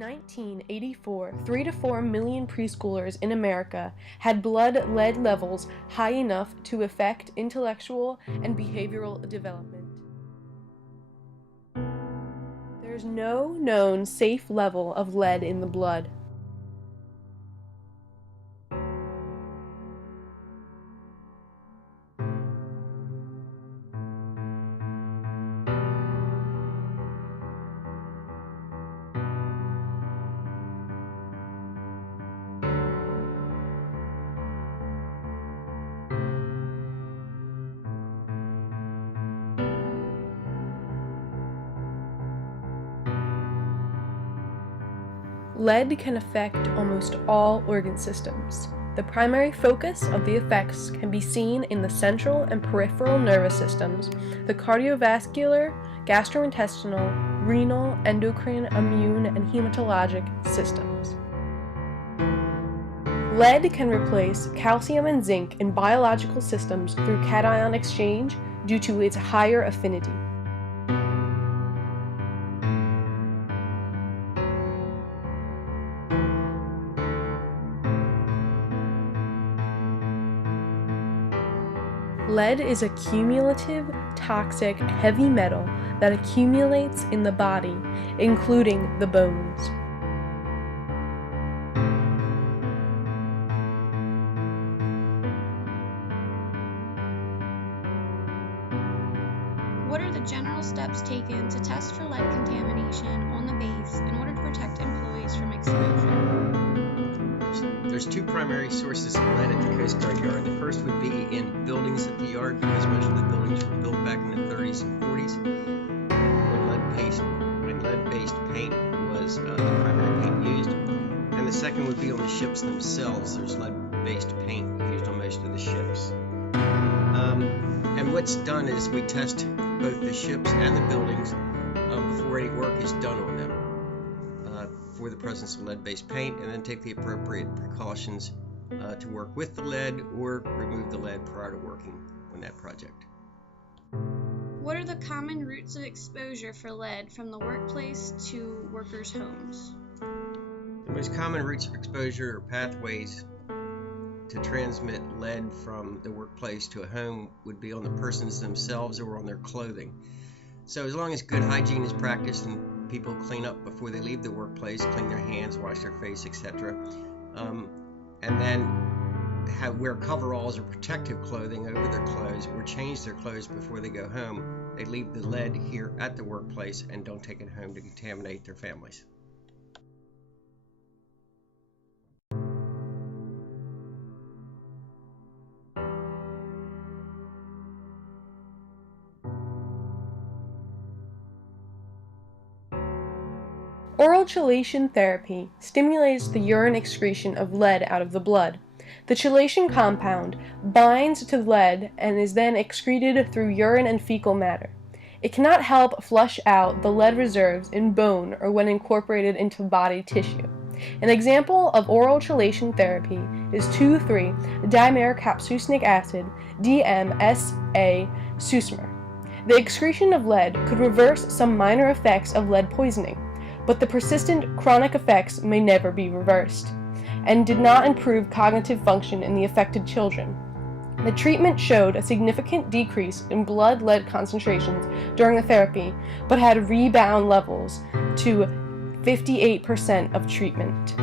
In 1984, 3 to 4 million preschoolers in America had blood lead levels high enough to affect intellectual and behavioral development. There is no known safe level of lead in the blood. Lead can affect almost all organ systems. The primary focus of the effects can be seen in the central and peripheral nervous systems, the cardiovascular, gastrointestinal, renal, endocrine, immune, and hematologic systems. Lead can replace calcium and zinc in biological systems through cation exchange due to its higher affinity. Lead is a cumulative, toxic, heavy metal that accumulates in the body, including the bones. What are the general steps taken to test for lead contamination on the base in order to protect employees from exposure? There's two primary sources of lead at the Coast Guard Yard. The first would be in buildings at the yard, because most of the buildings were built back in the 30s and 40s when lead-based paint was the primary paint used. And the second would be on the ships themselves. There's lead-based paint used on most of the ships. And what's done is we test both the ships and the buildings before any work is done on them for the presence of lead-based paint, and then take the appropriate precautions to work with the lead or remove the lead prior to working on that project. What are the common routes of exposure for lead from the workplace to workers' homes? The most common routes of exposure or pathways to transmit lead from the workplace to a home would be on the persons themselves or on their clothing. So as long as good hygiene is practiced and people clean up before they leave the workplace, clean their hands, wash their face, etc., and then wear coveralls or protective clothing over their clothes, or change their clothes before they go home, they leave the lead here at the workplace and don't take it home to contaminate their families. Oral chelation therapy stimulates the urine excretion of lead out of the blood. The chelation compound binds to lead and is then excreted through urine and fecal matter. It cannot help flush out the lead reserves in bone or when incorporated into body tissue. An example of oral chelation therapy is 2,3-dimercapsucinic acid, DMSA Sucmer. The excretion of lead could reverse some minor effects of lead poisoning, but the persistent chronic effects may never be reversed, and did not improve cognitive function in the affected children. The treatment showed a significant decrease in blood lead concentrations during the therapy, but had rebound levels to 58% of treatment.